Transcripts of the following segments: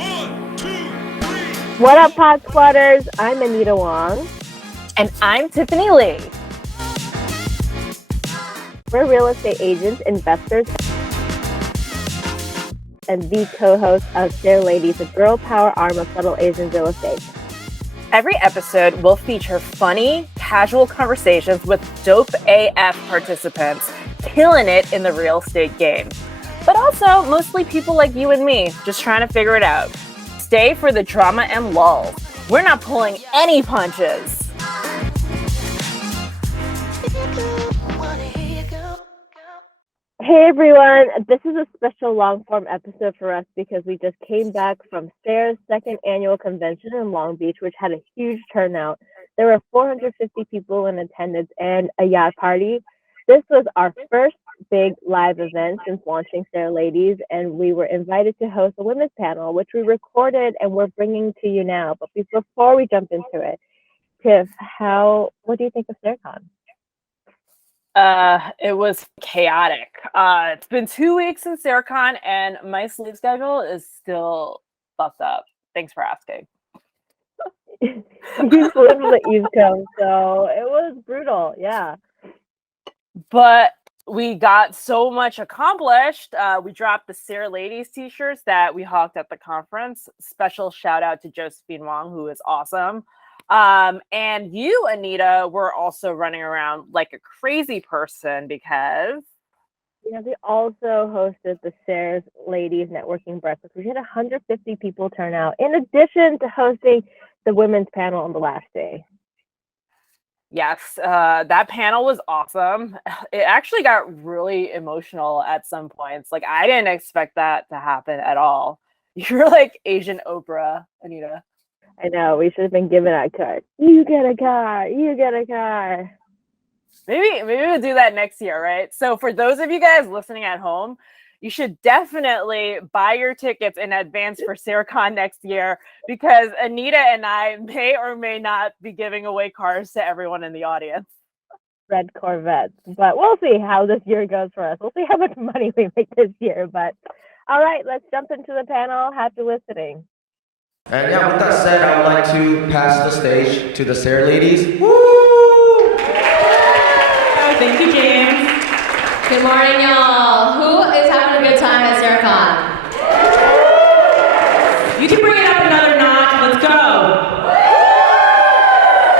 1, 2, 3. What up, Pod Squatters? I'm Anita Wong. And I'm Tiffany Lee. We're real estate agents, investors, and the co-host of SARE Ladies, the girl power arm of Subtle Asian Real Estate. Every episode will feature funny, casual conversations with dope AF participants killing it in the real estate game. But also mostly people like you and me, just trying to figure it out. Stay for the drama and lulls. We're not pulling any punches. Hey everyone, this is a special long-form episode for us because we just came back from SARE's second annual convention in Long Beach, which had a huge turnout. There were 450 people in attendance and a yacht party. This was our first big live event since launching SARE Ladies, and we were invited to host a women's panel, which we recorded and we're bringing to you now. But before we jump into it, Tiff, what do you think of SARECon? It was chaotic. It's been 2 weeks since SARECon, and my sleep schedule is still fucked up. Thanks for asking. You flew from the East Coast, so it was brutal, yeah. But we got so much accomplished. We dropped the SARE Ladies t-shirts that we hawked at the conference. Special shout out to Josephine Wong, who is awesome. And you, Anita, were also running around like a crazy person because... Yeah, we also hosted the SARE Ladies Networking Breakfast. We had 150 people turn out, in addition to hosting the women's panel on the last day. Yes, that panel was awesome. It actually got really emotional at some points. Like, I didn't expect that to happen at all. You're like Asian Oprah, Anita. I know, we should have been given a card. You get a car, you get a car. Maybe we'll do that next year, right? So for those of you guys listening at home, you should definitely buy your tickets in advance for SARECon next year, because Anita and I may or may not be giving away cars to everyone in the audience. Red Corvettes. But we'll see how this year goes for us. We'll see how much money we make this year. But all right, let's jump into the panel. Happy listening. And yeah, with that said, I would like to pass the stage to the SARE Ladies. Woo! Oh, thank you, James. Good morning, y'all. Who is having a good time at SARECon? You can bring it up another notch. Let's go.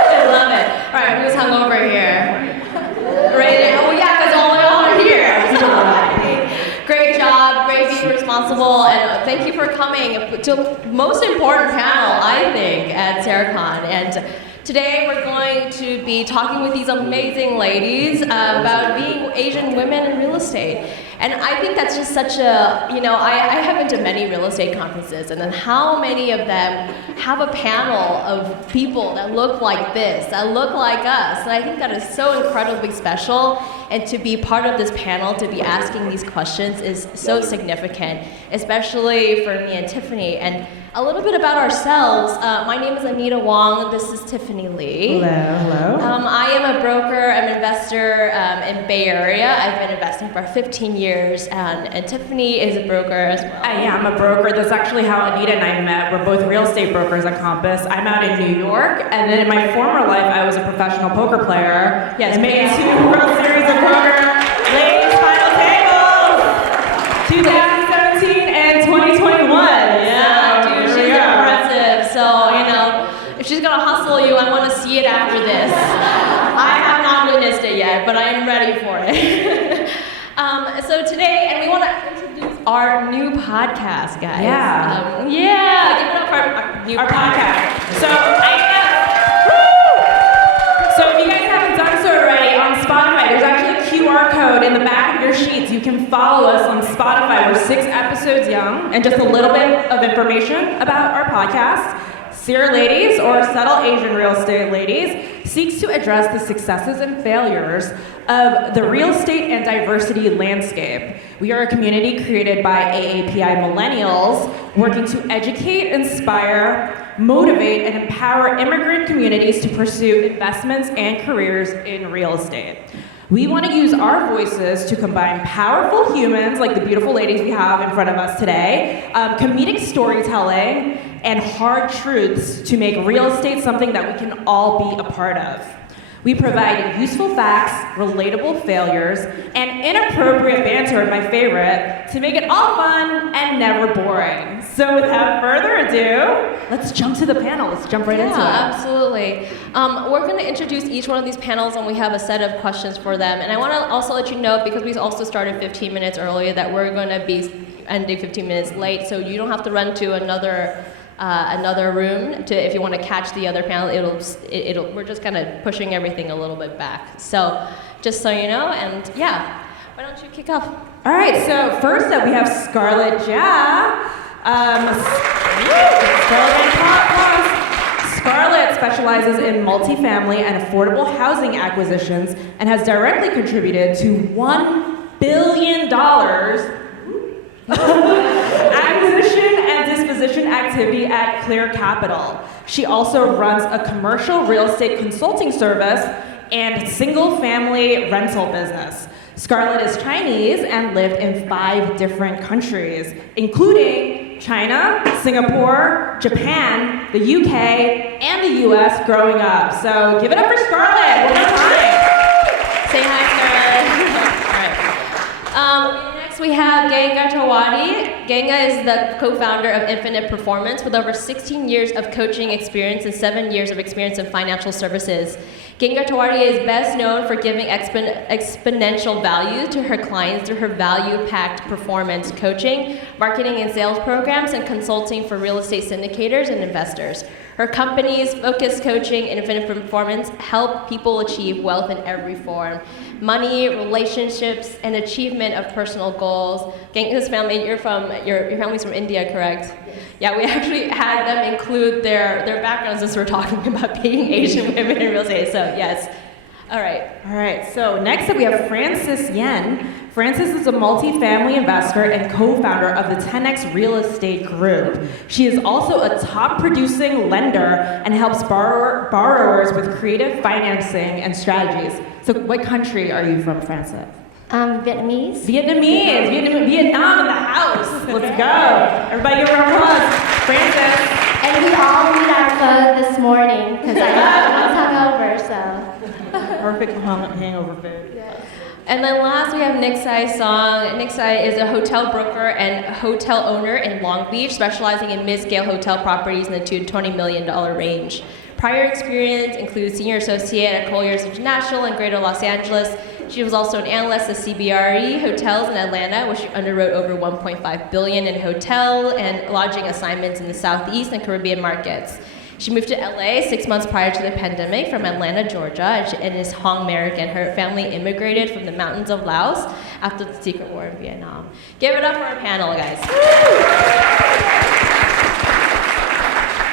I love it. All right, who's hungover here? Right? Oh yeah, because all y'all are here. Great job. Great being responsible, and thank you for coming to the most important panel, I think, at SARECon. And today we're going to be talking with these amazing ladies about being Asian women in real estate. And I think that's just such a, I have been to many real estate conferences, and then how many of them have a panel of people that look like this, that look like us. And I think that is so incredibly special. And to be part of this panel, to be asking these questions is so significant, especially for me and Tiffany. And a little bit about ourselves. My name is Anita Wong. This is Tiffany Lee. Hello. I am a broker. I'm an investor in Bay Area. I've been investing for 15 years, and Tiffany is a broker as well. Yeah, I'm a broker. That's actually how Anita and I met. We're both real estate brokers at Compass. I'm out in New York, and then in my former life, I was a professional poker player. Yes, and made 2 World Series of Poker Ladies Final Tables, 2017 and 2021. Yeah, dude, she's impressive. So, if she's gonna hustle you, I want to see it after this. I have not witnessed it yet, but I am ready for it. So today, and we want to introduce our new podcast, guys. Yeah. Give it up for our new podcast. So if you guys haven't done so already, on Spotify, there's actually a QR code in the back of your sheets. You can follow us on Spotify. We're 6 episodes young, and just a little bit of information about our podcast. SARE Ladies, or Subtle Asian Real Estate Ladies, seeks to address the successes and failures of the real estate and diversity landscape. We are a community created by AAPI millennials working to educate, inspire, motivate, and empower immigrant communities to pursue investments and careers in real estate. We want to use our voices to combine powerful humans, like the beautiful ladies we have in front of us today, comedic storytelling, and hard truths to make real estate something that we can all be a part of. We provide useful facts, relatable failures, and inappropriate banter, my favorite, to make it all fun and never boring. So without further ado, let's jump to the panel. Let's jump right into it. Absolutely. We're going to introduce each one of these panels, and we have a set of questions for them. And I want to also let you know, because we also started 15 minutes earlier, that we're going to be ending 15 minutes late, so you don't have to run to another room if you want to catch the other panel. We're just kind of pushing everything a little bit back. So just so you know, and yeah, why don't you kick off? All right, so first up we have Scarlett Jia. Scarlett specializes in multifamily and affordable housing acquisitions and has directly contributed to $1 billion acquisition and disposition activity at Clear Capital. She also runs a commercial real estate consulting service and single-family rental business. Scarlett is Chinese and lived in 5 different countries, including China, Singapore, Japan, the UK, and the US growing up. So give it up for Scarlett one more time. Say hi, Scarlett. All right. Next we have Ganga Tarwady. Ganga is the co-founder of Infinite Performance with over 16 years of coaching experience and 7 years of experience in financial services. Ganga Tarwady is best known for giving exponential value to her clients through her value-packed performance coaching, marketing and sales programs, and consulting for real estate syndicators and investors. Her companies, Focus Coaching and Infinite Performance, help people achieve wealth in every form: money, relationships, and achievement of personal goals. Ganga's family, your family's from India, correct? Yeah, we actually had them include their backgrounds as we're talking about being Asian women in real estate, so yes. All right, so next up we have Frances Yen. Frances is a multifamily investor and co-founder of the 10X Real Estate Group. She is also a top producing lender and helps borrowers with creative financing and strategies. So what country are you from, Frances? Vietnamese. Vietnam in the house. Let's go. Everybody give a round of applause. Frances. And we all need our food this morning because I was hungover, so. Perfect hangover food. And then last we have Ntxhi Song. Ntxhi is a hotel broker and hotel owner in Long Beach, specializing in mid-scale hotel properties in the $2 to $20 million range. Prior experience includes senior associate at Colliers International in Greater Los Angeles. She was also an analyst at CBRE Hotels in Atlanta, where she underwrote over $1.5 billion in hotel and lodging assignments in the Southeast and Caribbean markets. She moved to LA 6 months prior to the pandemic from Atlanta, Georgia, and is Hong American. Her family immigrated from the mountains of Laos after the secret war in Vietnam. Give it up for our panel, guys.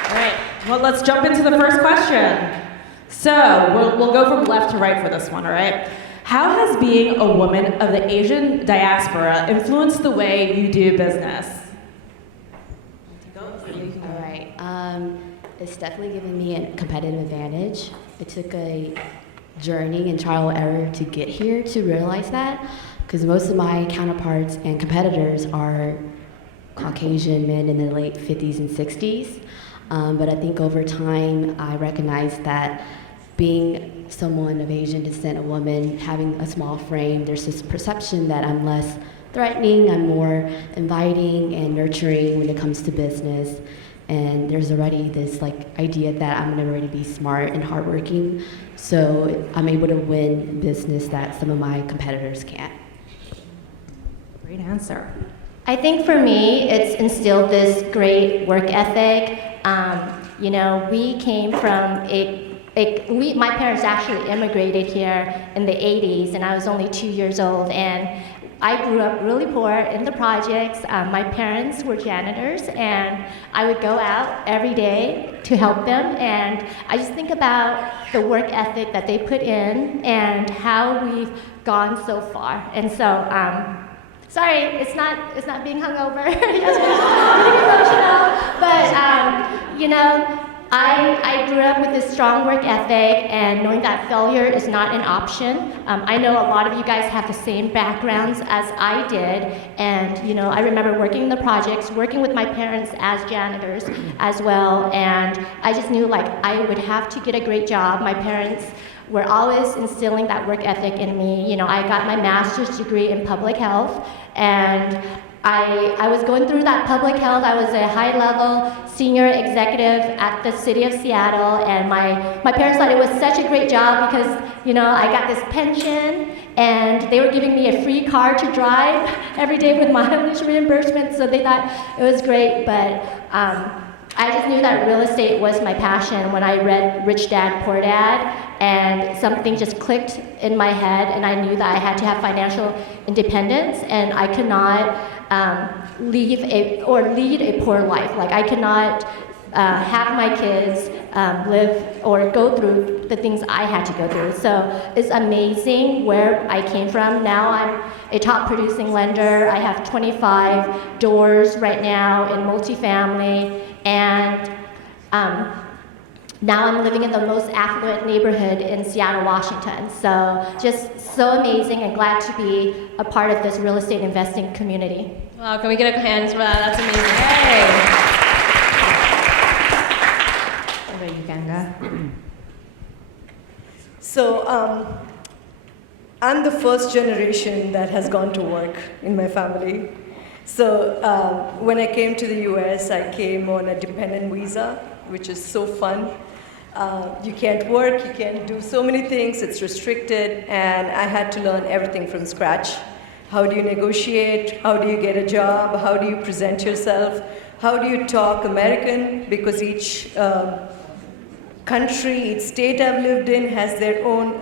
All right, well, let's jump into the first question. So we'll go from left to right for this one, all right? How has being a woman of the Asian diaspora influenced the way you do business? All right. It's definitely given me a competitive advantage. It took a journey and trial and error to get here to realize that, because most of my counterparts and competitors are Caucasian men in the late 50s and 60s. But I think over time, I recognized that being someone of Asian descent, a woman, having a small frame, there's this perception that I'm less threatening, I'm more inviting and nurturing when it comes to business. And there's already this idea that I'm gonna already be smart and hardworking, so I'm able to win business that some of my competitors can't. Great answer. I think for me, it's instilled this great work ethic. We came from my parents actually immigrated here in the 80s, and I was only 2 years old, and I grew up really poor in the projects. My parents were janitors, and I would go out every day to help them, and I just think about the work ethic that they put in and how we've gone so far. And so, sorry, it's not being hungover. It's really emotional, but I grew up with this strong work ethic and knowing that failure is not an option. I know a lot of you guys have the same backgrounds as I did, and I remember working in the projects, working with my parents as janitors as well, and I just knew like I would have to get a great job. My parents were always instilling that work ethic in me. I got my master's degree in public health, and I was going through that public health. I was a high-level senior executive at the city of Seattle, and my parents thought it was such a great job because, I got this pension, and they were giving me a free car to drive every day with mileage reimbursement, so they thought it was great, but I just knew that real estate was my passion when I read Rich Dad, Poor Dad, and something just clicked in my head, and I knew that I had to have financial independence, and I could not lead a poor life. Like I could not have my kids live or go through the things I had to go through. So it's amazing where I came from. Now I'm a top producing lender. I have 25 doors right now in multifamily, and now I'm living in the most affluent neighborhood in Seattle, Washington. So just so amazing and glad to be a part of this real estate investing community. Wow, can we get a hands for that? That's amazing. What about you, Ganga? So I'm the first generation that has gone to work in my family. So when I came to the US, I came on a dependent visa, which is so fun. You can't work, you can't do so many things, it's restricted, and I had to learn everything from scratch. How do you negotiate? How do you get a job? How do you present yourself? How do you talk American? Because each country, each state I've lived in has their own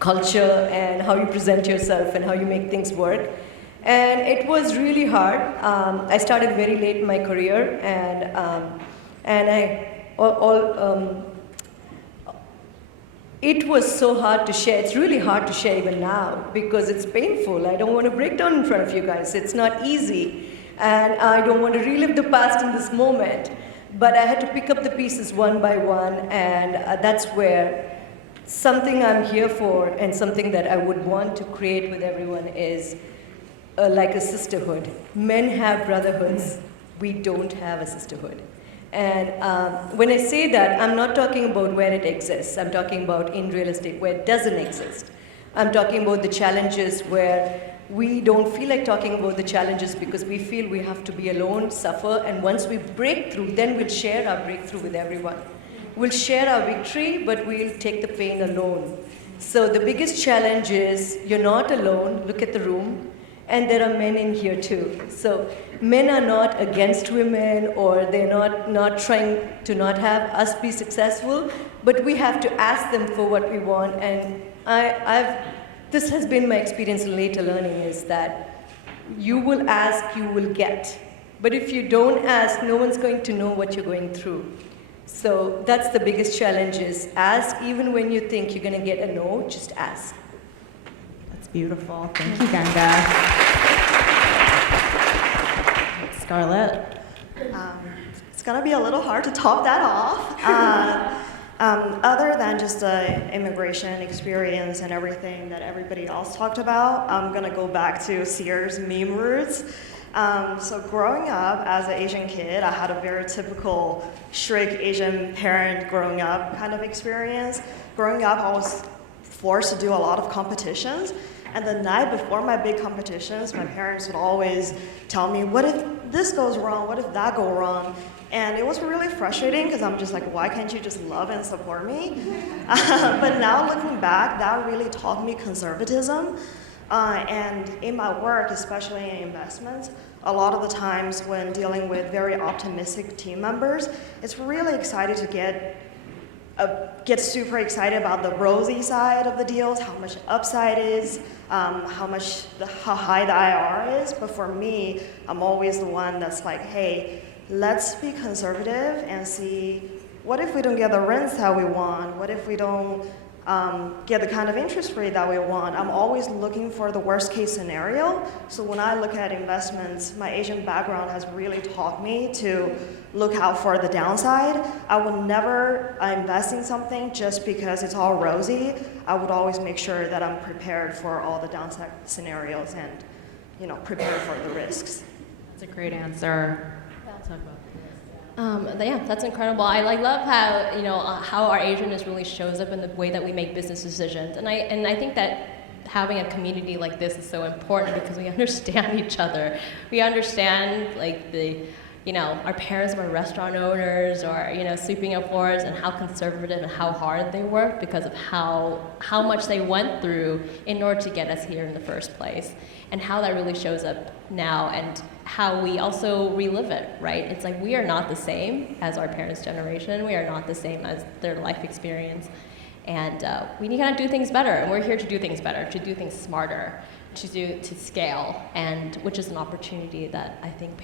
culture and how you present yourself and how you make things work. And it was really hard. I started very late in my career, and it was so hard to share. It's really hard to share even now because it's painful. I don't want to break down in front of you guys. It's not easy. And I don't want to relive the past in this moment. But I had to pick up the pieces one by one, and that's where something I'm here for and something that I would want to create with everyone is like a sisterhood. Men have brotherhoods. We don't have a sisterhood. And when I say that, I'm not talking about where it exists. I'm talking about in real estate where it doesn't exist. I'm talking about the challenges where we don't feel like talking about the challenges because we feel we have to be alone, suffer, and once we break through, then we'll share our breakthrough with everyone. We'll share our victory, but we'll take the pain alone. So the biggest challenge is you're not alone. Look at the room. And there are men in here too. So men are not against women, or they're not trying to not have us be successful, but we have to ask them for what we want. And this has been my experience in later learning, is that you will ask, you will get. But if you don't ask, no one's going to know what you're going through. So that's the biggest challenge, is ask even when you think you're going to get a no, just ask. That's beautiful. Thank you, Ganga. Scarlett? It's going to be a little hard to top that off. Other than just the immigration experience and everything that everybody else talked about, I'm going to go back to SARE's meme roots. So growing up as an Asian kid, I had a very typical strict Asian parent growing up kind of experience. Growing up, I was forced to do a lot of competitions. And the night before my big competitions, my parents would always tell me, what if this goes wrong? What if that goes wrong? And it was really frustrating because I'm just like, why can't you just love and support me? But now looking back, that really taught me conservatism. And in my work, especially in investments, a lot of the times when dealing with very optimistic team members, it's really exciting to get super excited about the rosy side of the deals, how much upside is, how high the IRR is. But for me, I'm always the one that's like, hey, let's be conservative and see, what if we don't get the rents how we want? What if we don't get the kind of interest rate that we want. I'm always looking for the worst case scenario. So when I look at investments, my Asian background has really taught me to look out for the downside. I would never invest in something just because it's all rosy. I would always make sure that I'm prepared for all the downside scenarios and, prepared for the risks. That's a great answer. Yeah, that's incredible. I love how how our Asianness really shows up in the way that we make business decisions, and I think that having a community like this is so important because we understand each other. We understand our parents were restaurant owners or sweeping up floors and how conservative and how hard they worked because of how much they went through in order to get us here in the first place, and how that really shows up now and how we also relive it, right? It's like we are not the same as our parents' generation. We are not the same as their life experience. And we need to kind of do things better. And we're here to do things better, to do things smarter, to scale, and which is an opportunity that I think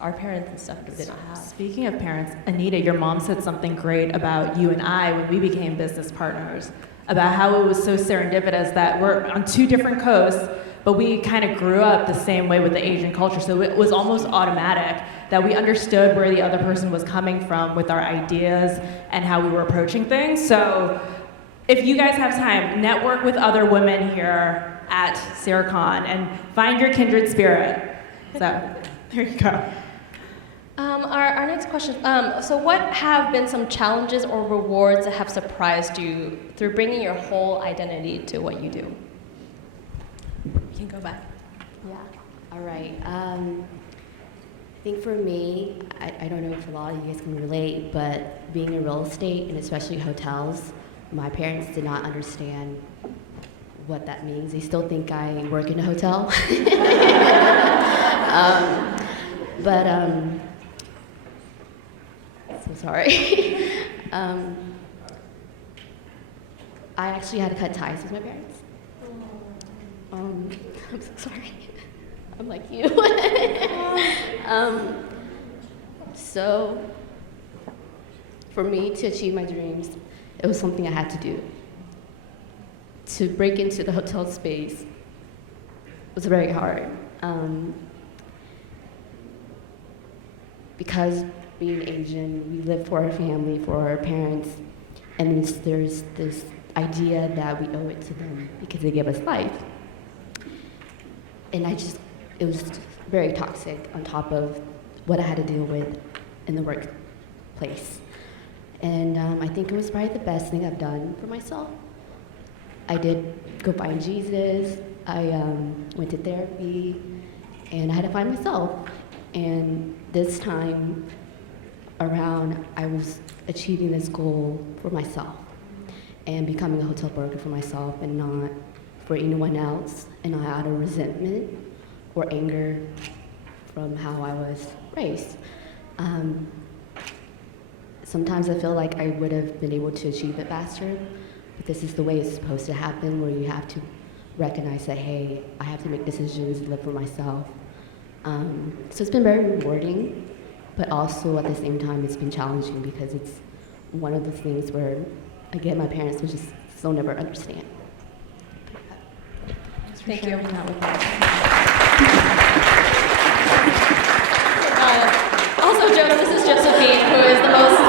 our parents and stuff did not have. Speaking of parents, Anita, your mom said something great about you and I when we became business partners, about how it was so serendipitous that we're on two different coasts, but we kind of grew up the same way with the Asian culture, so it was almost automatic that we understood where the other person was coming from with our ideas and how we were approaching things. So if you guys have time, network with other women here at SARECon and find your kindred spirit. So there you go. Our next question, so what have been some challenges or rewards that have surprised you through bringing your whole identity to what you do? You can go back. Yeah, all right. I think for me, I don't know if a lot of you guys can relate, but being in real estate and especially hotels, my parents did not understand what that means. They still think I work in a hotel. So sorry. I actually had to cut ties with my parents. I'm so sorry. I'm like you. So for me to achieve my dreams, it was something I had to do. To break into the hotel space was very hard. Because being Asian, we live for our family, for our parents, and there's this idea that we owe it to them because they give us life. And it was very toxic on top of what I had to deal with in the workplace. And I think it was probably the best thing I've done for myself. I did go find Jesus, I went to therapy, and I had to find myself. And this time around, I was achieving this goal for myself and becoming a hotel broker for myself and not for anyone else, and not out of resentment or anger from how I was raised. Sometimes I feel like I would have been able to achieve it faster, but this is the way it's supposed to happen, where you have to recognize that, hey, I have to make decisions and live for myself. So it's been very rewarding, but also at the same time it's been challenging because it's one of the things where, again, my parents will just still never understand. Thank you. Also, this is Josephine, who is the most,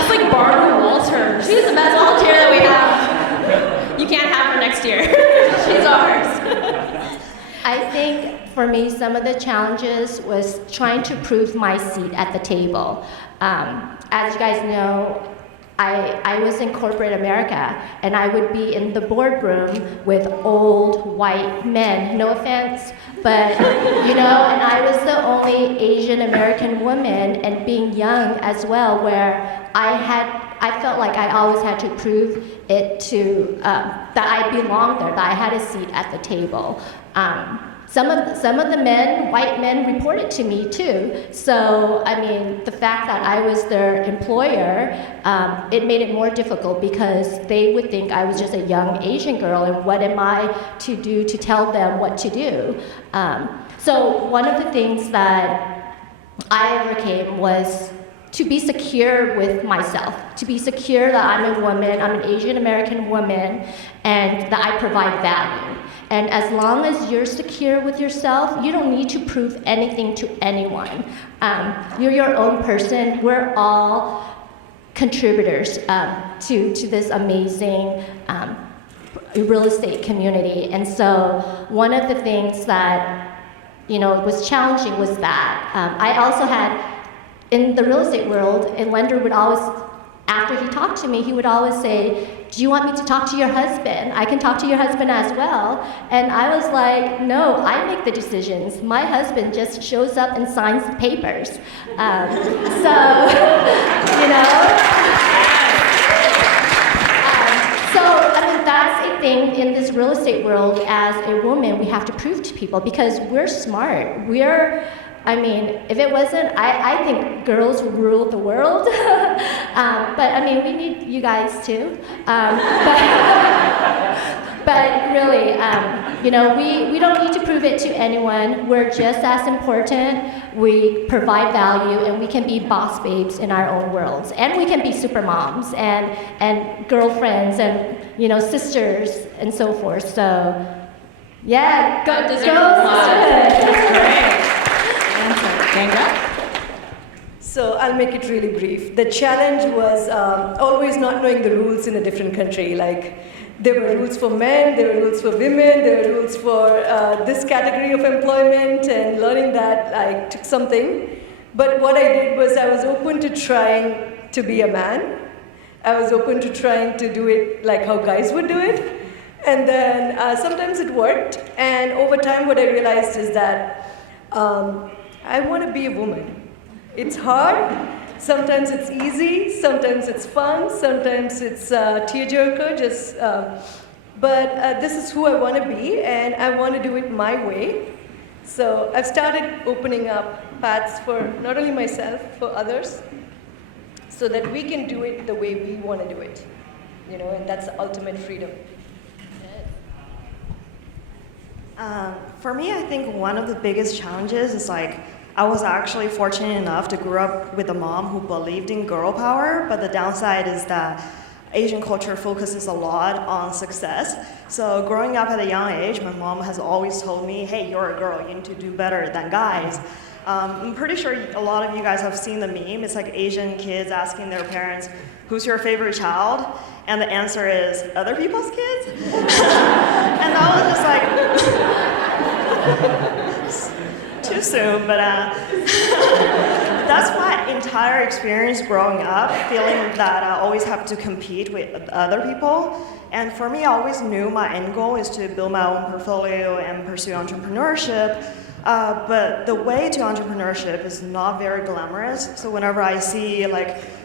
it's like Barbara Walter. She's the best volunteer that we have. You can't have her next year. She's ours. I think for me, some of the challenges was trying to prove my seat at the table. As you guys know, I was in corporate America, and I would be in the boardroom with old white men, no offense, but and I was the only Asian American woman, and being young as well, where I felt like I always had to prove it to, that I belonged there, that I had a seat at the table. Some of the men, white men, reported to me too. So, I mean, the fact that I was their employer, it made it more difficult because they would think I was just a young Asian girl, and what am I to do to tell them what to do? So one of the things that I overcame was to be secure with myself, to be secure that I'm a woman, I'm an Asian American woman, and that I provide value. And as long as you're secure with yourself, you don't need to prove anything to anyone. You're your own person. We're all contributors to this amazing real estate community. And so one of the things that was challenging was that I also had, in the real estate world, a lender would always, after he talked to me, he would always say, do you want me to talk to your husband? I can talk to your husband as well. And I was like, no, I make the decisions. My husband just shows up and signs the papers. That's a thing in this real estate world. As a woman, we have to prove to people because we're smart. If it wasn't, I think girls rule the world. But we need you guys too. But really, we don't need to prove it to anyone. We're just as important. We provide value, and we can be boss babes in our own worlds. And we can be super moms and girlfriends and sisters and so forth. So, yeah, go sisterhood. Ganga? So I'll make it really brief. The challenge was always not knowing the rules in a different country. Like, there were rules for men, there were rules for women, there were rules for this category of employment, and learning that took something. But what I did was I was open to trying to be a man. I was open to trying to do it like how guys would do it. And then sometimes it worked. And over time, what I realized is that I want to be a woman. It's hard. Sometimes it's easy. Sometimes it's fun. Sometimes it's tearjerker. But this is who I want to be, and I want to do it my way. So I've started opening up paths for not only myself, for others, so that we can do it the way we want to do it. And that's the ultimate freedom. For me, I think one of the biggest challenges is I was actually fortunate enough to grow up with a mom who believed in girl power, but the downside is that Asian culture focuses a lot on success. So growing up at a young age, my mom has always told me, hey, you're a girl, you need to do better than guys. I'm pretty sure a lot of you guys have seen the meme. It's like Asian kids asking their parents, who's your favorite child? And the answer is, other people's kids? And I was just like, too soon, but that's my entire experience growing up, feeling that I always have to compete with other people. And for me, I always knew my end goal is to build my own portfolio and pursue entrepreneurship. But the way to entrepreneurship is not very glamorous. So whenever I see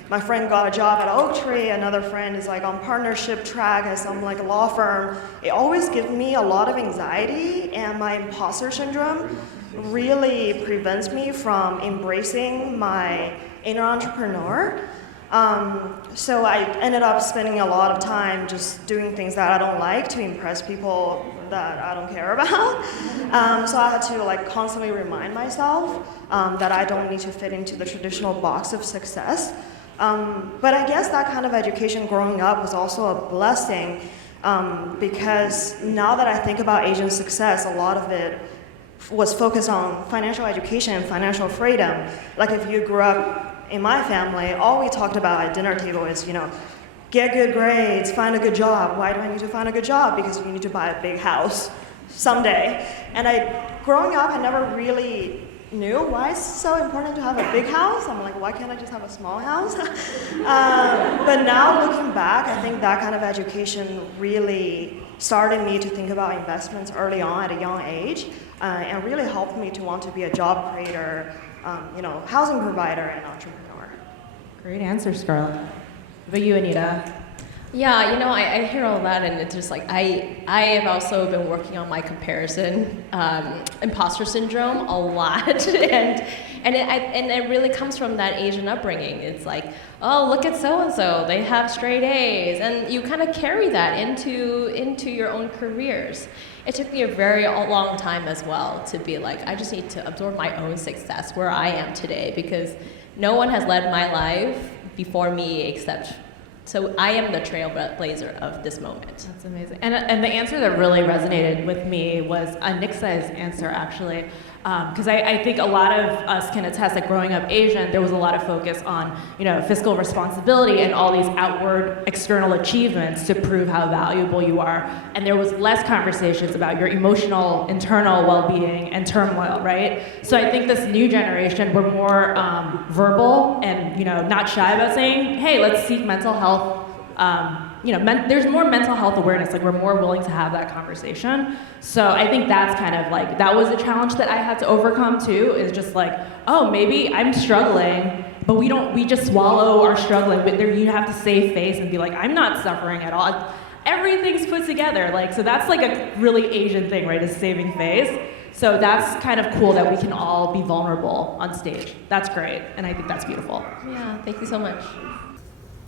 my friend got a job at Oaktree, another friend is on partnership track at some law firm, it always gives me a lot of anxiety, and my imposter syndrome really prevents me from embracing my inner entrepreneur. So I ended up spending a lot of time just doing things that I don't like to impress people that I don't care about. So I had to constantly remind myself that I don't need to fit into the traditional box of success. But I guess that kind of education growing up was also a blessing, because now that I think about Asian success, a lot of it was focused on financial education and financial freedom. If you grew up in my family, all we talked about at dinner table is, get good grades, find a good job. Why do I need to find a good job? Because you need to buy a big house someday. And growing up, I never really knew why it's so important to have a big house. I'm like, why can't I just have a small house? But now looking back, I think that kind of education really started me to think about investments early on at a young age, and really helped me to want to be a job creator, housing provider, and entrepreneur. Great answer, Scarlett. What about you, Anita? Yeah, I hear all that, and it's just I have also been working on my comparison imposter syndrome a lot, and it really comes from that Asian upbringing. It's oh, look at so and so, they have straight A's, and you kind of carry that into your own careers. it took me a very long time as well to be like, I just need to absorb my own success where I am today, because no one has led my life before me except, so I am the trailblazer of this moment. That's amazing. And the answer that really resonated with me was Ntxi's answer, actually. Because I think a lot of us can attest that growing up Asian, there was a lot of focus on, fiscal responsibility and all these outward external achievements to prove how valuable you are. And there was less conversations about your emotional, internal well-being and turmoil, right? So I think this new generation, we're more verbal and, not shy about saying, hey, let's seek mental health. There's more mental health awareness, like we're more willing to have that conversation. So I think that's kind of like, that was a challenge that I had to overcome too, is just like, oh, maybe I'm struggling, but we just swallow our struggling, but there you have to save face and be like, I'm not suffering at all. Everything's put together, so that's like a really Asian thing, right, is saving face. So that's kind of cool that we can all be vulnerable on stage. That's great, and I think that's beautiful. Yeah, thank you so much.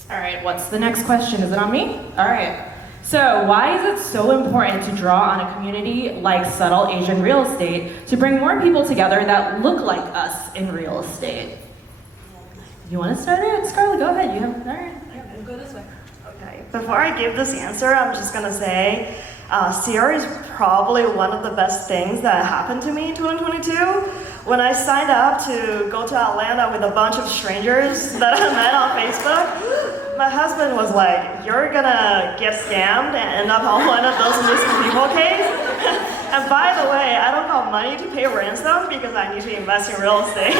All right, what's the next question? Is it on me? All right. So why is it so important to draw on a community like Subtle Asian Real Estate to bring more people together that look like us in real estate? You want to start it? Scarlett, go ahead. You have, all right. We'll go this way. Okay, before I give this answer, I'm just gonna say, SARE is probably one of the best things that happened to me in 2022. When I signed up to go to Atlanta with a bunch of strangers that I met on Facebook, my husband was like, you're gonna get scammed and end up on one of those missing people case. And by the way, I don't got money to pay ransom because I need to invest in real estate.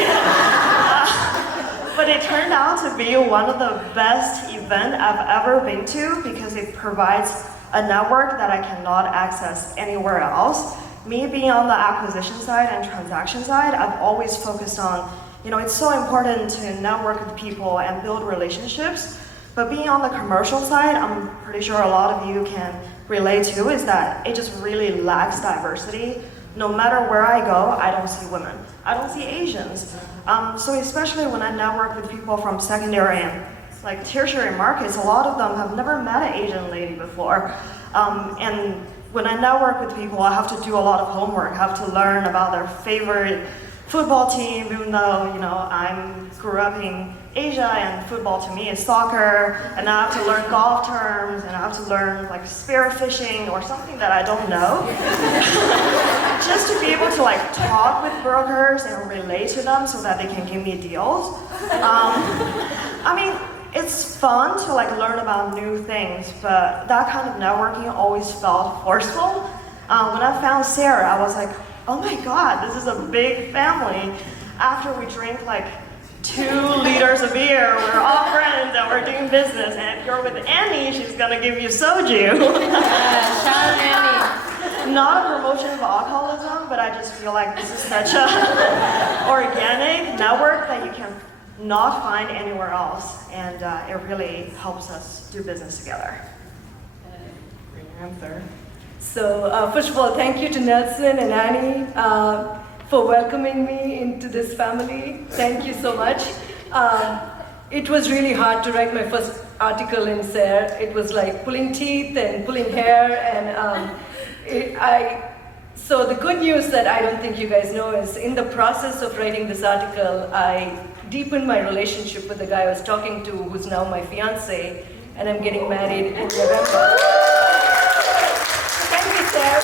But it turned out to be one of the best events I've ever been to because it provides a network that I cannot access anywhere else. Me being on the acquisition side and transaction side, I've always focused on, it's so important to network with people and build relationships. But being on the commercial side, I'm pretty sure a lot of you can relate to, is that it just really lacks diversity. No matter where I go, I don't see women. I don't see Asians. So especially when I network with people from secondary and tertiary markets, a lot of them have never met an Asian lady before. And when I network with people, I have to do a lot of homework. I have to learn about their favorite football team, even though, I grew up in Asia and football to me is soccer, and I have to learn golf terms, and I have to learn spearfishing or something that I don't know. Just to be able to talk with brokers and relate to them so that they can give me deals. It's fun to learn about new things, but that kind of networking always felt forceful. When I found SARE, I was like, oh my God, this is a big family. After we drink 2 liters of beer, we're all friends and we're doing business. And if you're with Annie, she's gonna give you soju. Shout out Annie. Not a promotion of alcoholism, but I just feel like this is such a organic network that you can not find anywhere else, and it really helps us do business together. Great answer. So first of all, thank you to Nelson and Annie for welcoming me into this family. Thank you so much. It was really hard to write my first article in SARE. It was like pulling teeth and pulling hair, and so the good news that I don't think you guys know is in the process of writing this article, I deepened my relationship with the guy I was talking to, who's now my fiance, and I'm getting married in November. Thank you, Sarah.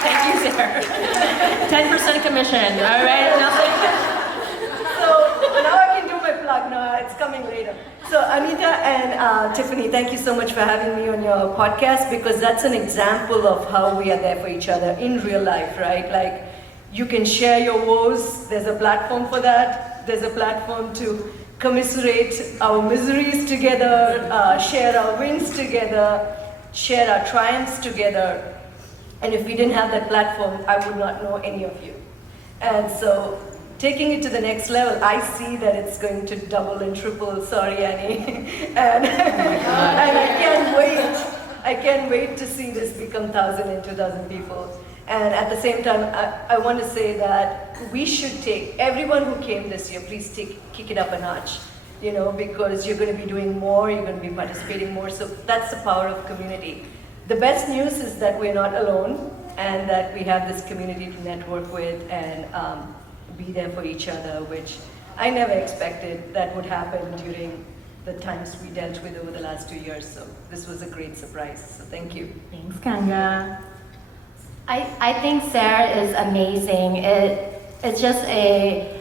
Thank you, Sarah. 10% commission, all right, nothing. So now I can do my plug. No, it's coming later. So Anita and Tiffany, thank you so much for having me on your podcast, because that's an example of how we are there for each other in real life, right? You can share your woes, there's a platform for that. There's a platform to commiserate our miseries together, share our wins together, share our triumphs together. And if we didn't have that platform, I would not know any of you. And so taking it to the next level, I see that it's going to double and triple, sorry Annie. and I can't wait to see this become 1,000 and 2,000 people. And at the same time, I want to say that we should everyone who came this year, please kick it up a notch, because you're going to be doing more, you're going to be participating more. So that's the power of community. the best news is that we're not alone and that we have this community to network with and be there for each other, which I never expected that would happen during the times we dealt with over the last 2 years. So this was a great surprise. So thank you. Thanks, Ganga. I think SARE is amazing. It's just a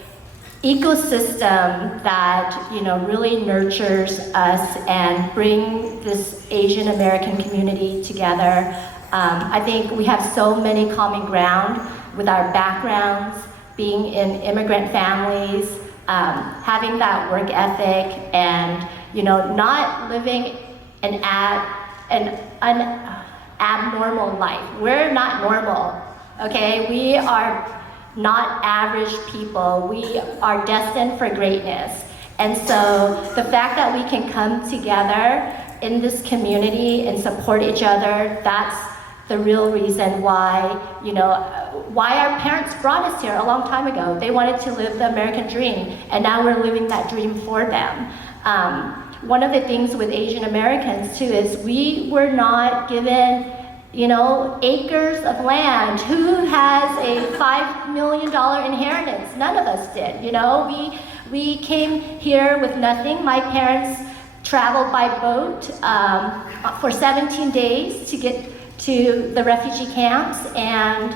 ecosystem that really nurtures us and bring this Asian American community together. I think we have so many common ground with our backgrounds, being in immigrant families, having that work ethic, and not living an abnormal life. We're not normal, okay? We are not average people. We are destined for greatness. And so the fact that we can come together in this community and support each other, that's the real reason why, why our parents brought us here a long time ago. They wanted to live the American dream, and now we're living that dream for them. One of the things with Asian Americans too is we were not given acres of land. Who has a $5 million inheritance? None of us did. We came here with nothing. My parents traveled by boat for 17 days to get to the refugee camps, and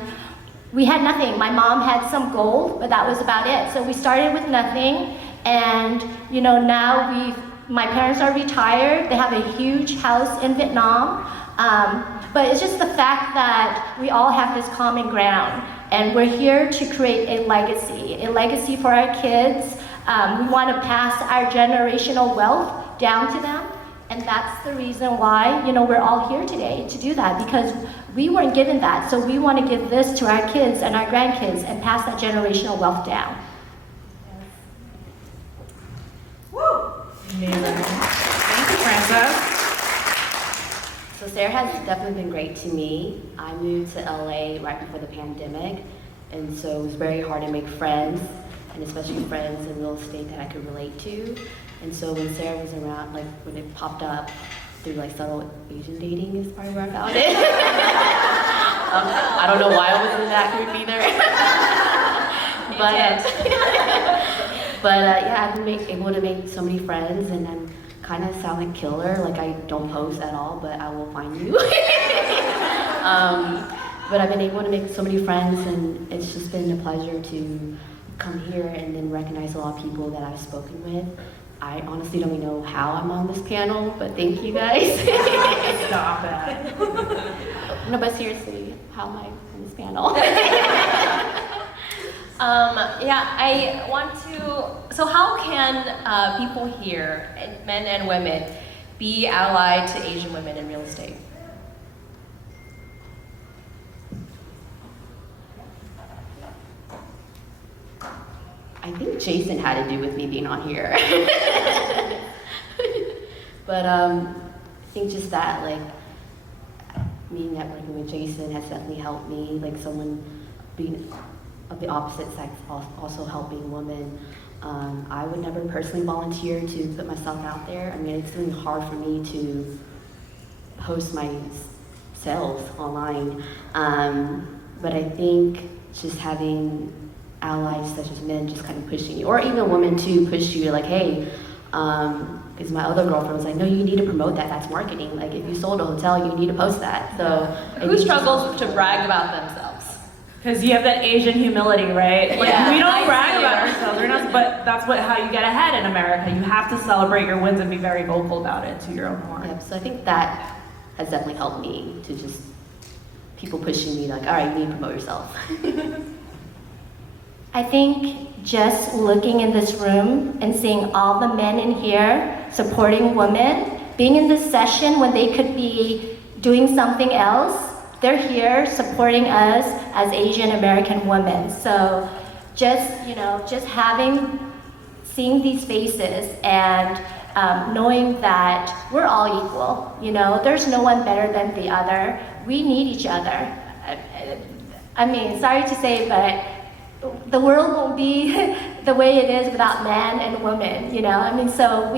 we had nothing. My mom had some gold, but that was about it. So we started with nothing, and now my parents are retired. They have a huge house in Vietnam. But it's just the fact that we all have this common ground, and we're here to create a legacy for our kids. We want to pass our generational wealth down to them, and that's the reason why we're all here today to do that, because we weren't given that. So we want to give this to our kids and our grandkids and pass that generational wealth down. Woo! Amazing. Thank you, Frances. So SARE has definitely been great to me. I moved to LA right before the pandemic, and so it was very hard to make friends, and especially friends in real estate that I could relate to. And so when SARE was around, like when it popped up through like subtle Asian dating is probably where I found it. I don't know why I was in that group either. but yeah, I've been able to make so many friends, and I'm kind of sound like killer, like I don't post at all, but I will find you. But I've been able to make so many friends, and it's just been a pleasure to come here and then recognize a lot of people that I've spoken with. I honestly don't even know how I'm on this panel, but thank you guys. Stop it. No, but seriously, how am I on this panel? Yeah, I want to, so how can people here, men and women, be allied to Asian women in real estate? I think Jason had to do with me being on here. But I think just that, like, me networking with Jason has definitely helped me, like someone being of the opposite sex also helping women. I would never personally volunteer to put myself out there. I mean, it's really hard for me to host my sales online. But I think just having allies such as men just kind of pushing you, or even women too, push you like, hey, because my other girlfriend was like, no, you need to promote that, that's marketing. Like if you sold a hotel, you need to post that. So who struggles to brag about themselves? Because you have that Asian humility, right? Like, Yeah, we don't I brag see about her. ourselves, but that's how you get ahead in America. You have to celebrate your wins and be very vocal about it to your own horn. Yep, so I think that has definitely helped me to just people pushing me like, all right, you need to promote yourself. I think just looking in this room and seeing all the men in here supporting women, being in this session when they could be doing something else, they're here supporting us as Asian American women. So just, seeing these faces and knowing that we're all equal, there's no one better than the other. We need each other. I mean, sorry to say, but the world won't be the way it is without men and women, I mean, so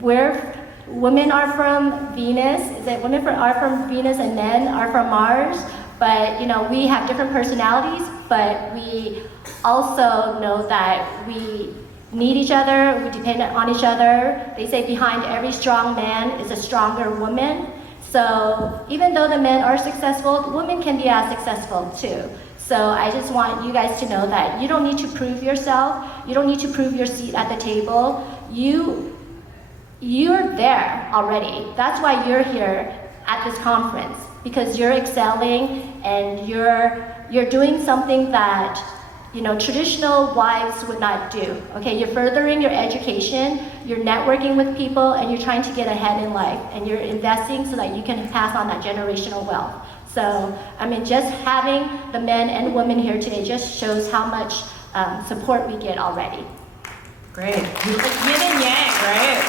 we're women are from Venus, are from Venus and men are from Mars, but we have different personalities, but we also know that we need each other, we depend on each other. They say behind every strong man is a stronger woman. So even though the men are successful, women can be as successful too. So I just want you guys to know that you don't need to prove yourself. You don't need to prove your seat at the table. You're there already. That's why you're here at this conference, because you're excelling and you're doing something that traditional wives would not do. Okay, you're furthering your education, you're networking with people, and you're trying to get ahead in life, and you're investing so that you can pass on that generational wealth. So, just having the men and women here today just shows how much support we get already. Great. Like yin and yang, right?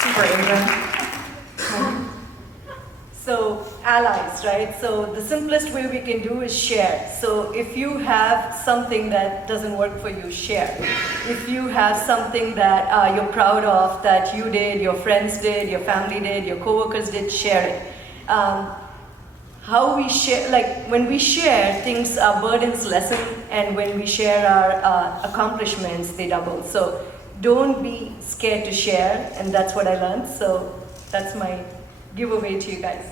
Super Asian. So allies, right? So the simplest way we can do is share. So if you have something that doesn't work for you, share. If you have something that you're proud of, that you did, your friends did, your family did, your coworkers did, share it. How we share, like when we share, things, our burdens lessen, and when we share our accomplishments, they double. So don't be scared to share, and that's what I learned. So that's my giveaway to you guys.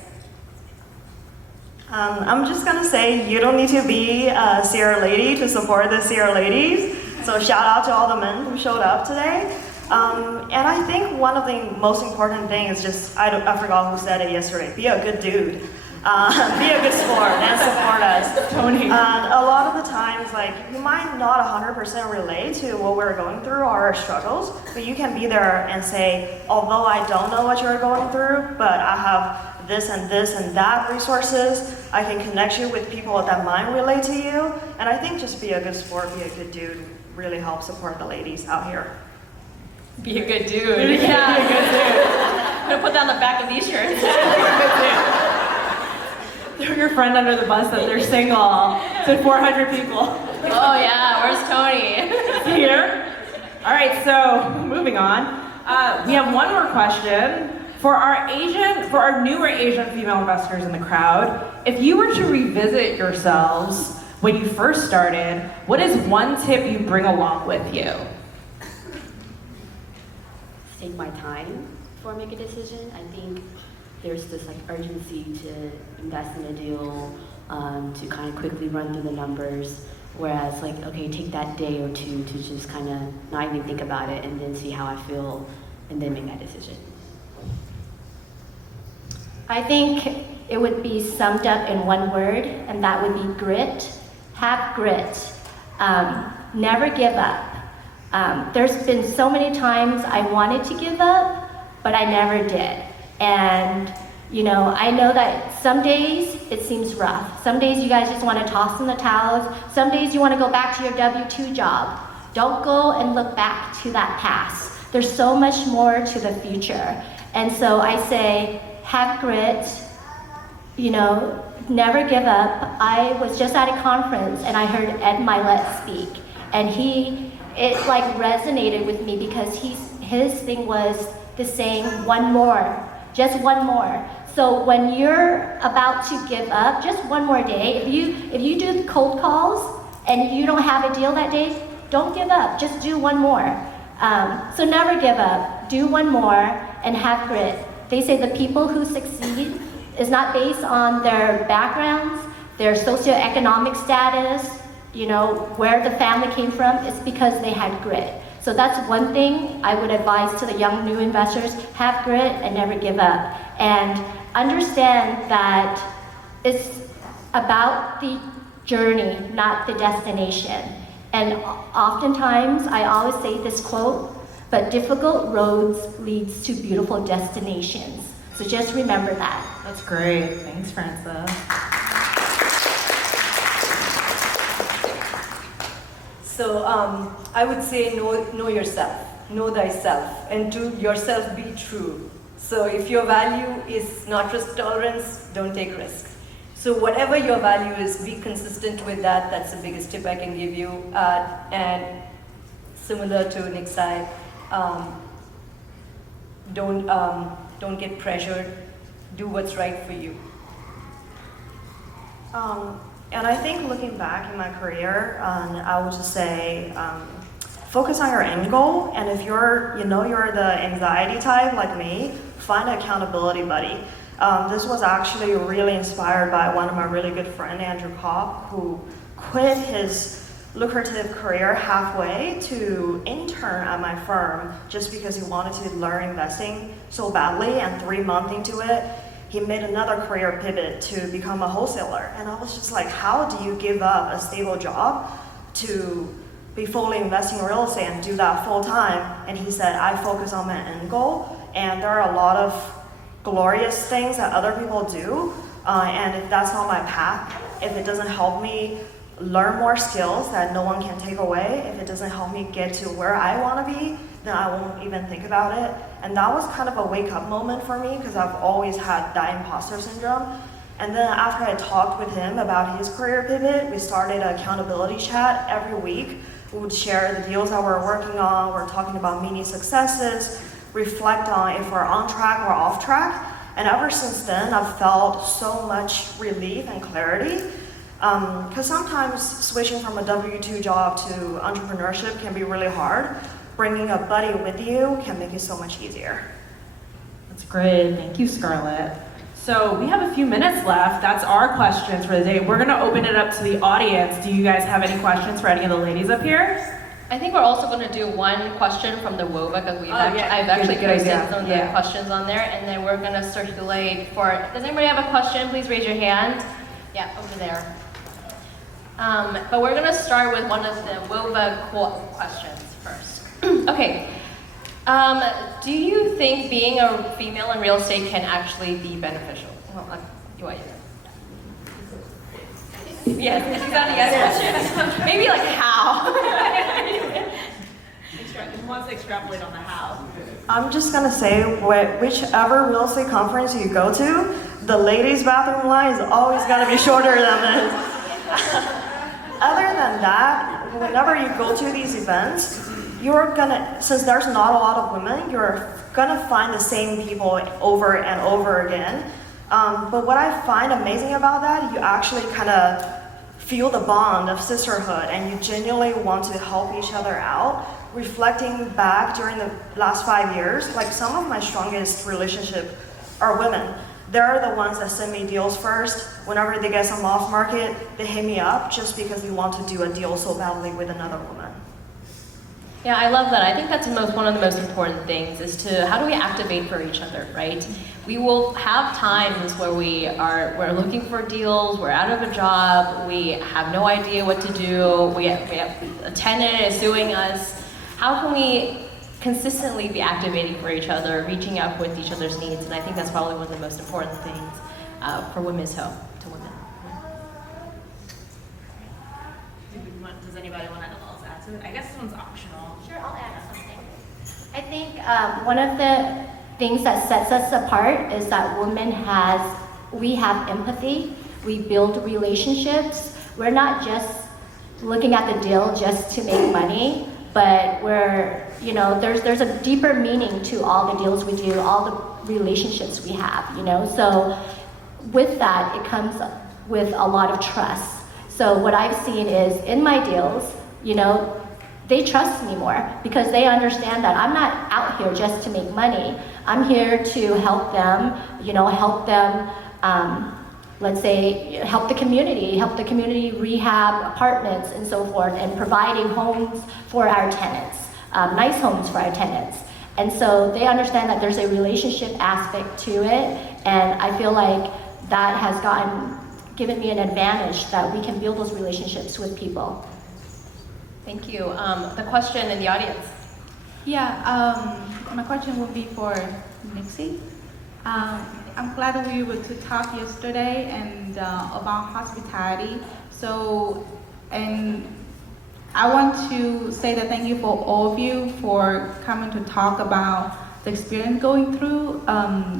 I'm just gonna say you don't need to be a SARE lady to support the SARE ladies. So shout out to all the men who showed up today. And I think one of the most important things is just, I forgot who said it yesterday, be a good dude. Be a good sport and support us. Tony. And a lot of the times, like, you might not 100% relate to what we're going through or our struggles, but you can be there and say, although I don't know what you're going through, but I have this and that resources, I can connect you with people that might relate to you. And I think just be a good sport, be a good dude, really help support the ladies out here. Be a good dude. Yeah, be a good dude. I'm gonna put that on the back of these shirts. Throw your friend under the bus that they're single. To 400 people. Oh yeah, where's Tony? Here. All right, so moving on. We have one more question. For our newer Asian female investors in the crowd, if you were to revisit yourselves when you first started, what is one tip you bring along with you? Take my time before I make a decision. I think there's this urgency to invest in a deal, to kind of quickly run through the numbers, whereas okay, take that day or two to just kind of not even think about it and then see how I feel and then make that decision. I think it would be summed up in one word, and that would be grit. Have grit. Never give up. There's been so many times I wanted to give up, but I never did. And I know that some days it seems rough. Some days you guys just want to toss in the towels. Some days you want to go back to your W-2 job. Don't go and look back to that past. There's so much more to the future. And so I say, have grit, never give up. I was just at a conference and I heard Ed Milet speak, and it resonated with me because his thing was the saying, one more, just one more. So when you're about to give up, just one more day, if you do cold calls and you don't have a deal that day, don't give up, just do one more. So never give up, do one more, and have grit. They say the people who succeed is not based on their backgrounds, their socioeconomic status, where the family came from. It's because they had grit. So that's one thing I would advise to the young new investors: have grit and never give up. And understand that it's about the journey, not the destination. And oftentimes, I always say this quote, but difficult roads leads to beautiful destinations. So just remember that. That's great. Thanks, Frances. So I would say know yourself, know thyself, and to yourself be true. So if your value is not risk tolerance, don't take risks. So whatever your value is, be consistent with that. That's the biggest tip I can give you. And similar to Ntxhi, don't Don't get pressured. Do what's right for you. And I think looking back in my career, I would just say focus on your end goal. And if you're the anxiety type like me, find an accountability buddy. This was actually really inspired by one of my really good friends, Andrew Kopp, who quit his lucrative career halfway to intern at my firm just because he wanted to learn investing so badly, and 3 months into it, he made another career pivot to become a wholesaler. And I was just like, how do you give up a stable job to be fully investing in real estate and do that full time? And he said, I focus on my end goal, and there are a lot of glorious things that other people do, and if that's not my path, if it doesn't help me learn more skills that no one can take away, if it doesn't help me get to where I want to be, then I won't even think about it. And that was kind of a wake-up moment for me, because I've always had that imposter syndrome. And then after I talked with him about his career pivot, we started an accountability chat every week. We would share the deals that we're working on, we're talking about mini successes, reflect on if we're on track or off track. And ever since then, I've felt so much relief and clarity. Because sometimes switching from a W-2 job to entrepreneurship can be really hard. Bringing a buddy with you can make it so much easier. That's great. Thank you, Scarlett. So we have a few minutes left. That's our questions for the day. We're going to open it up to the audience. Do you guys have any questions for any of the ladies up here? I think we're also going to do one question from the WOBA, because I've actually good posted idea. some of the questions on there, and then we're going to circulate for. Does anybody have a question? Please raise your hand. Yeah, over there. But we're going to start with one of the WOBA questions first. Okay. Do you think being a female in real estate can actually be beneficial? Well, you want to. Yes, this is not a yes question. Maybe like how? He wants to extrapolate on the how. I'm just gonna say, whichever real estate conference you go to, the ladies' bathroom line is always gonna be shorter than men. Other than that, whenever you go to these events, you're gonna, since there's not a lot of women, you're gonna find the same people over and over again. But what I find amazing about that, you actually kind of feel the bond of sisterhood, and you genuinely want to help each other out. Reflecting back during the last 5 years, like some of my strongest relationships are women. They're the ones that send me deals first. Whenever they get some off market, they hit me up just because we want to do a deal so badly with another woman. Yeah, I love that. I think that's one of the most important things, is to how do we activate for each other, right? We will have times where we're looking for deals, we're out of a job, we have no idea what to do, we have a tenant is suing us. How can we consistently be activating for each other, reaching out with each other's needs? And I think that's probably one of the most important things for women's home to women. Does anybody want to add to it? I guess this one's optional. Sure, I'll add something. I think one of the things that sets us apart is that we have empathy, we build relationships. We're not just looking at the deal just to make money, but there's a deeper meaning to all the deals we do, all the relationships we have, So with that, it comes with a lot of trust. So what I've seen is in my deals, they trust me more because they understand that I'm not out here just to make money. I'm here to help them, let's say, help the community rehab apartments and so forth, and providing homes for our tenants, nice homes for our tenants. And so they understand that there's a relationship aspect to it, and I feel like that has given me an advantage that we can build those relationships with people. Thank you. The question in the audience. Yeah, my question would be for Ntxhi. I'm glad that we were able to talk yesterday and about hospitality. So, and I want to say that thank you for all of you for coming to talk about the experience going through,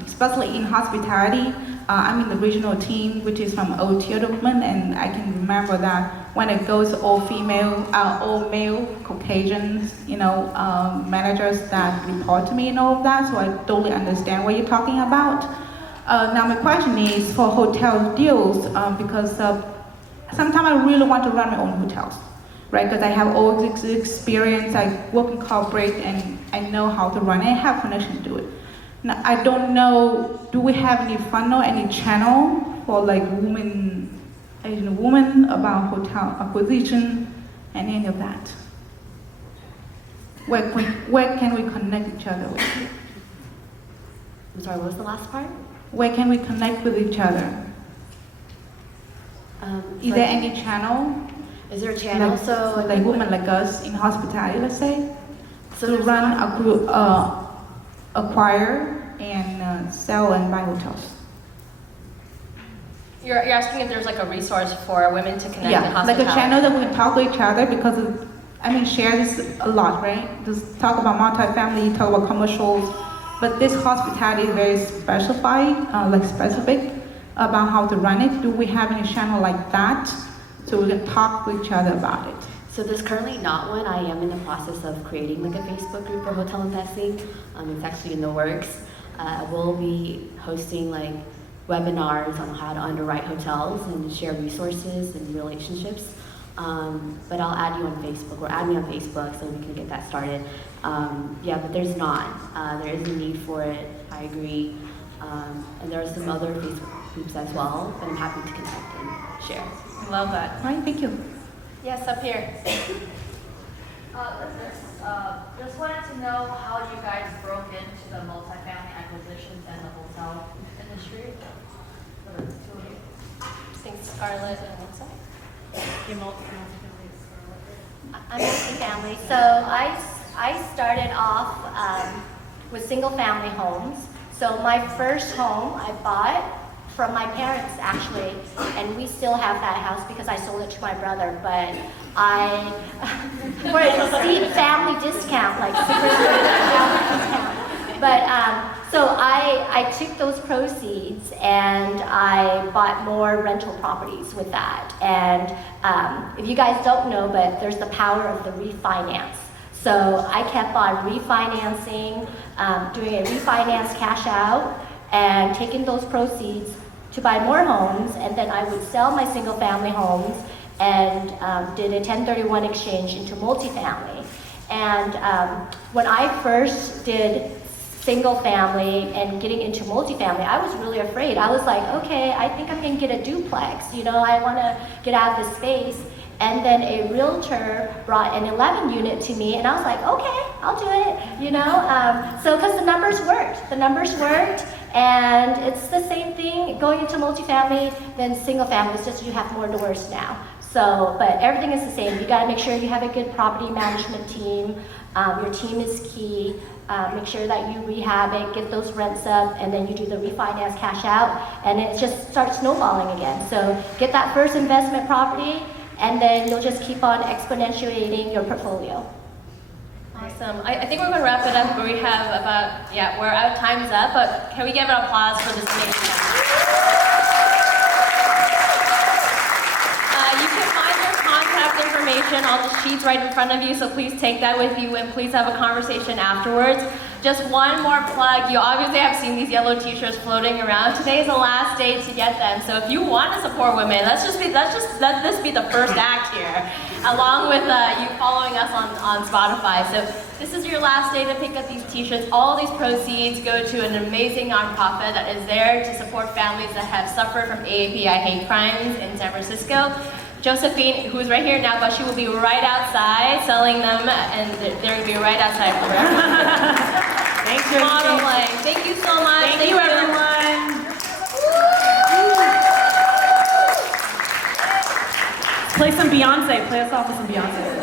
especially in hospitality. I'm in the regional team, which is from old theater women, and I can remember that when it goes all female, all male Caucasians, managers that report to me and all of that, so I totally understand what you're talking about. Now my question is for hotel deals, because sometimes I really want to run my own hotels, right? Because I have all this experience, I work in corporate and I know how to run it, I have connection to do it. Now, I don't know, do we have any funnel, any channel for like Asian women about hotel acquisition and any of that? Where can we connect each other with? I'm sorry, what was the last part? Where can we connect with each other? Is there any channel? Is there a channel? Like women like us in hospitality, let's say, to run a group, acquire and sell and buy hotels. You're asking if there's like a resource for women to connect in Like hospitality? a channel that we can talk to each other because share this a lot, right? Just talk about multifamily, talk about commercials, but this hospitality is very specific about how to run it. Do we have any channel like that so we can talk to each other about it? So there's currently not one. I am in the process of creating like a Facebook group for hotel investing. It's actually in the works. We'll be hosting like webinars on how to underwrite hotels and share resources and relationships. But I'll add you on Facebook, or add me on Facebook so we can get that started. But there's not. There is a need for it, I agree. And there are some other Facebook groups as well that I'm happy to connect and share. Love that. All right, thank you. Yes, up here. Just wanted to know how you guys broke into the multifamily acquisitions and the hotel industry. For the two of you. I think Scarlett and what's that? I'm multi-family. So I started off with single-family homes. So my first home I bought from my parents actually, and we still have that house because I sold it to my brother. But for a steep family discount, like super family discount. But so I took those proceeds and I bought more rental properties with that. And if you guys don't know, but there's the power of the refinance. So I kept on refinancing, doing a refinance cash out, and taking those proceeds to buy more homes, and then I would sell my single family homes and did a 1031 exchange into multifamily. And when I first did single family and getting into multifamily, I was really afraid. I was like, okay, I think I'm gonna get a duplex. I wanna get out of this space. And then a realtor brought an 11 unit to me, and I was like, okay, I'll do it, So, because the numbers worked, and it's the same thing going into multifamily than single family, it's just you have more doors now. So, but everything is the same. You gotta make sure you have a good property management team. Your team is key. Make sure that you rehab it, get those rents up, and then you do the refinance cash out, and it just starts snowballing again. So get that first investment property, and then you'll just keep on exponentiating your portfolio. Awesome. I think we're going to wrap it up. We have about, we're out. Time's up, but can we give an applause for this amazing guy? You can find their contact information on the sheets right in front of you, so please take that with you and please have a conversation afterwards. Just one more plug. You obviously have seen these yellow t-shirts floating around. Today is the last day to get them. So if you want to support women, let this be the first act here, along with you following us on Spotify. So this is your last day to pick up these t-shirts. All these proceeds go to an amazing nonprofit that is there to support families that have suffered from AAPI hate crimes in San Francisco. Josephine, who's right here now, but she will be right outside selling them, and they're going to be right outside forever. Thanks, Josephine. Thank you so much. Thank you, everyone. Play some Beyonce. Play us off with some Beyonce.